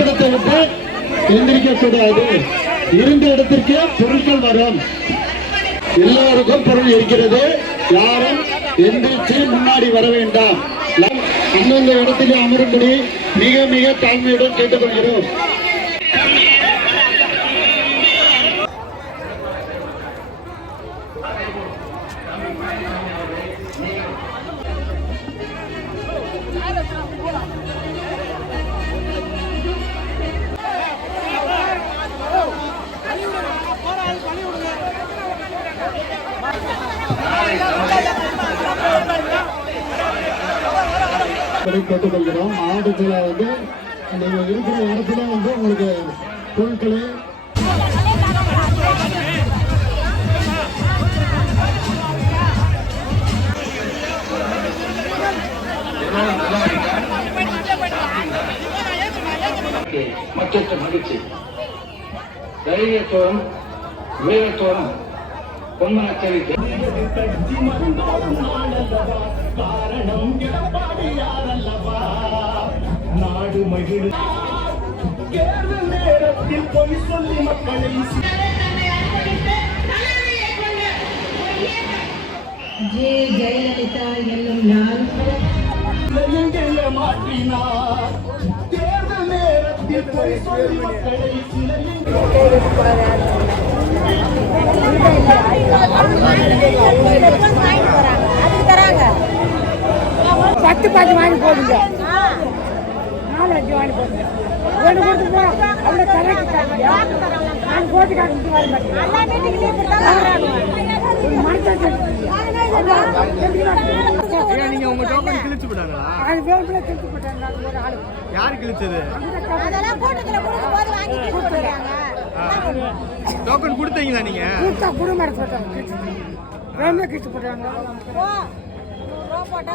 இருப்பிடத்தை விட்டு எந்திரிக்க கூடாது. இருந்த இடத்திற்கு பொருட்கள் வரும். எல்லாருக்கும் பொருள் இருக்கிறது. யாரும் எந்திரிச்சு முன்னாடி வர வேண்டாம். அந்தந்த இடத்திலே அமரும்படி மிக மிக தாழ்மையுடன் கேட்டுக்கொள்கிறோம். கேட்டுக்கொள்கிறோம். மாவட்டத்தில் வந்து நீங்க இருக்கிற இடத்துல வந்து உங்களுக்கு பொருட்களை மற்ற மகிழ்ச்சி தைரியத்தோடும் வீரத்தோடும் பொன்மனச்சரிக்கை காரணம் நாடு மகிழ் நேரத்தில் பொய் சொல்லி மக்களை ஜெயலலிதா என்னும் நாள் மாற்றினார். தேர்தல் நேரத்தில் பொய் சொல்லி மக்களை பத்து பாஞ்சு வாங்கி போடுங்க, 4-5 வாங்கி போடுங்க. ஒன்று கொடுத்து அவங்க நான் போட்டு காட்டு வர மாட்டேன். நீங்க உங்க டோக்கன் கிழிச்சு போட்டாங்களா? கிழிச்சு போட்டாங்க. ஒரு ஆளு யாரு கிழிச்சது? டோக்கன் கொடுத்தீங்களா நீங்க? குடும்பம் போட்டாங்க. வேணுமே கிழிச்சு போட்டாங்க.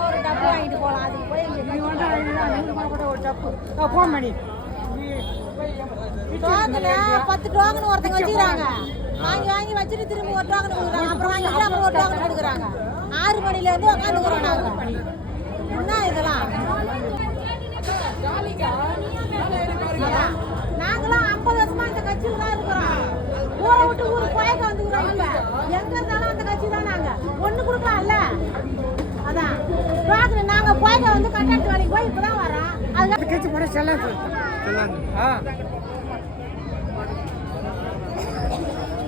ஒரு டப்பு வாங்கிட்டு போலாம். அதுக்கு போய் ஒரு டப்பு போன் பண்ணி 10 டோக்கன் ஒருத்தங்க வச்சுக்கிறாங்க. வாங்கி வச்சுட்டு திரும்ப ஒரு டோக்கன் கொடுக்குறாங்க. அப்புறம் வாங்கிட்டு அப்புறம் ஒரு டோக்கன் கொடுக்குறாங்க. 6 மணில இருந்து உட்காந்துக்கிறோம் நாங்க. என்ன இதெல்லாம்? நாங்களாம் 50 வருஷமா இந்த கட்சியில தான் இருக்கிறோம். ஊரை விட்டு ஊருக்கு போயக்க வந்துக்கிறோம். எங்க இருந்தாலும் அந்த கட்சி தான். நாங்க ஒண்ணு கொடுக்கலாம்ல. அதான் நாங்க போயக்க வந்து கட்டாட்சி வேலைக்கு போய் இப்பதான் வரோம். அதுக்கு கட்சி போட செல்லாது.